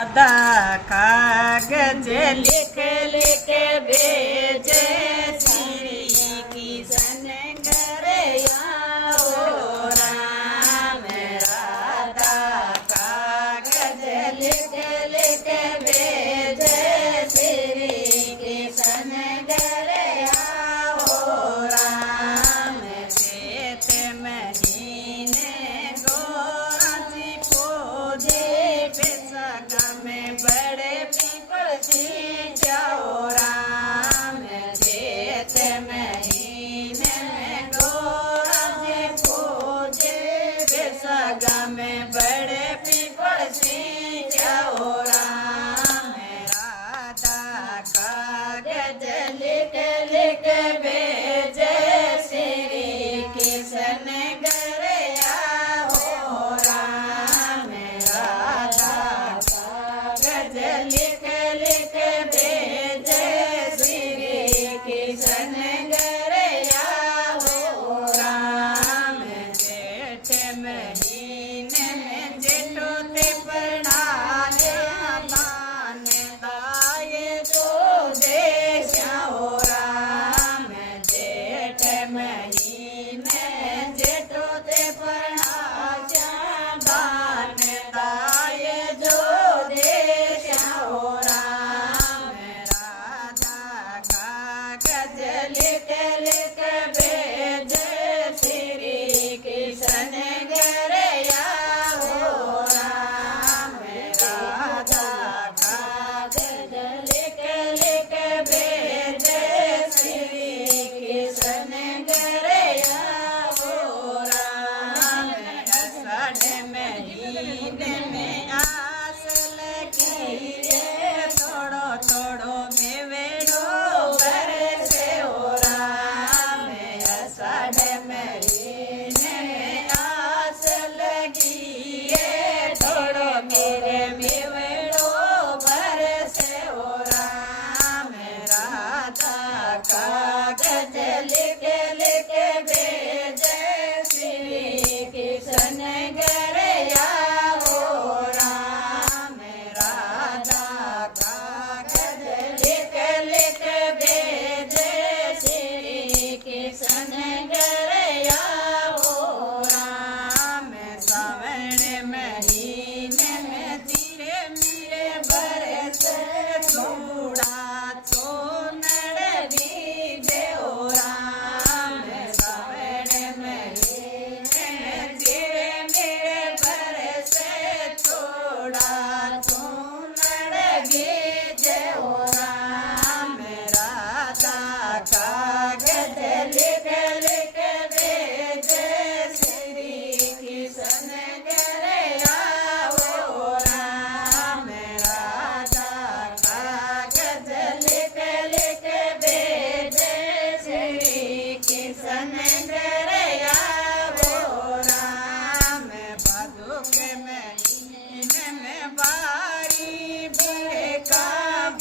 दा कागज लिख लिख भेजे श्री किशन घर आओ राम। राधा कागज लिख लिख भेजे श्री किशन घर आओ राम। चेत महीने गोराची पूजे में बड़े पीपल जी जाओ राम। जेठ महीने में गोराजी पूजे बेसगा में बड़े पीपल जी जाओ राम। राधा कागज लिख लिख भेजे श्री किशन घर आओ राम। लिख लिख भेजे श्री किशन घर आओ राम। जेठ महीने में जेठो ते प्रणाले दान दाये जो देश आओ राम। जेठ महीने जेठो ते प्रणाले दान दाये जो लिख लिख भेजे श्री किशन घर आओ राम। राधा कागज लिख लिख भेजे श्री किशन घर आओ राम। आषाढ़ महीने में आस लगी रे थोड़ो थोड़ो मेवेड़ो महीने में आस लगी है थोड़ो मेरे मेवेड़ो बरसे हो राम। राधा कागज लिख लिख भेजे श्री किशन घर आओ राम। राधा कागज लिख लिख भेजे श्री किशन महीने में धीरे मीरे बरसे थोड़ा सोनड़ दीजे ओ राम। सावण महीने में धीरे मीरे बरसे थोड़ा सोनड़ दीजे ओ राम। राधा कागज लिख लिख भेजे श्री किशन किशन घर आओ राम। भादो के महीने में बारी भरे का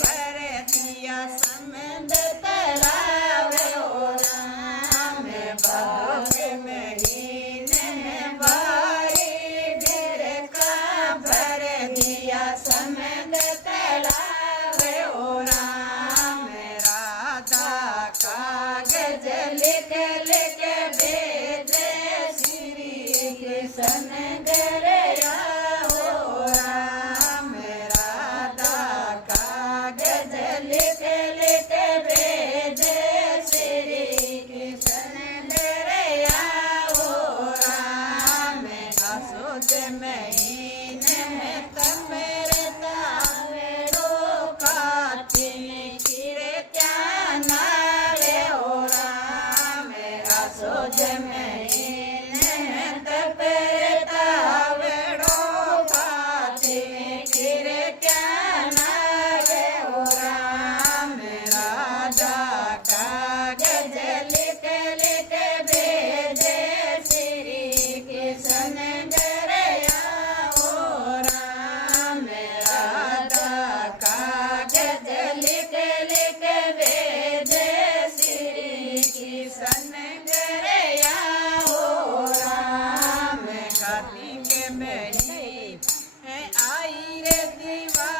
भर दिया समंद तालाब ओ राम। भादो के महीने में बारी भरे का भर दिया समंद तालाब ओ राम। राधा कागज लिख लिख भेजे श्री किशन घर आओ राम। राधा कागज लिख लिख भेजे श्री किशन घर आओ राम। आसोज महीने में तमेरे तावेड़ो कातिनी किरे क्या नारे ओ राम। आसोज महीने में तपेरे तावेड़ो कातिनी किरे क्या नारे ओ राम। राधा कागज लिख लिख भेजे श्री किशन घर आओ राम। राधा कागज लिख लिख भेजे श्री किशन घर आओ राम। कार्तिक महीने आई रे दीवा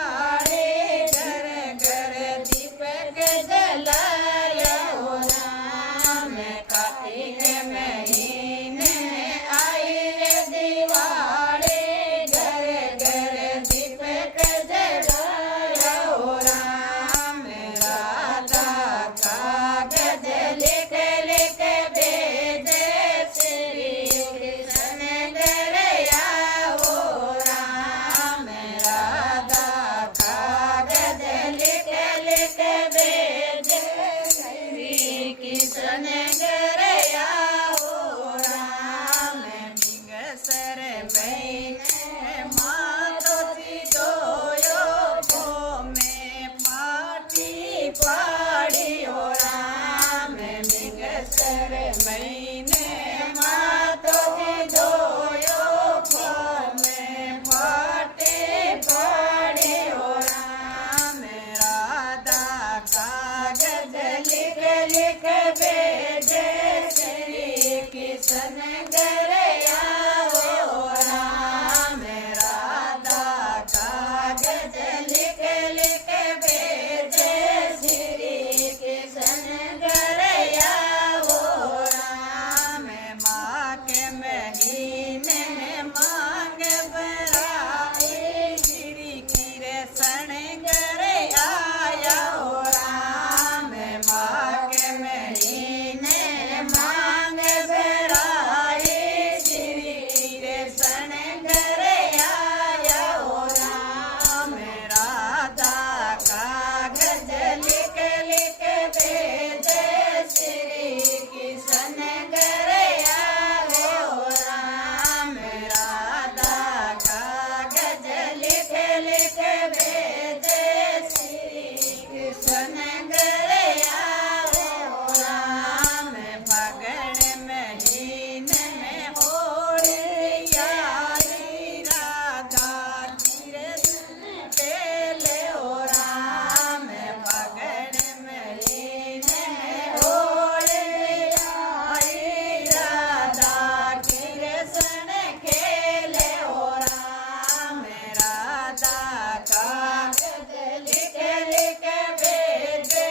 कागज लिख लिख भेजे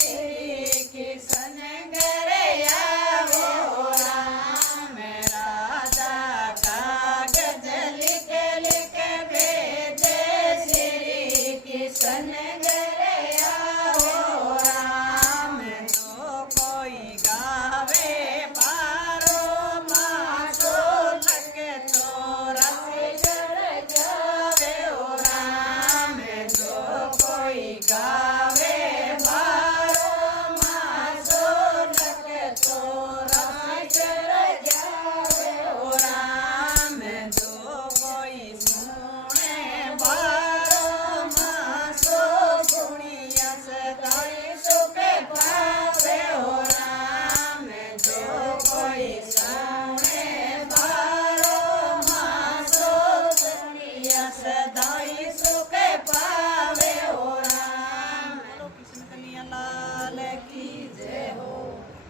श्री कृष्ण घर आवो राम राजा कागज लिख लिख भेजे श्री कृष्ण घर आवो राम तो कोई गावे पारो मासो लग तो रस चढ़ जावे ओ राम तो कोई गावे पारो मासो लग तो रस चढ़ जावे ओ राम तो कोई सुने पारो मासो सुनिया सदा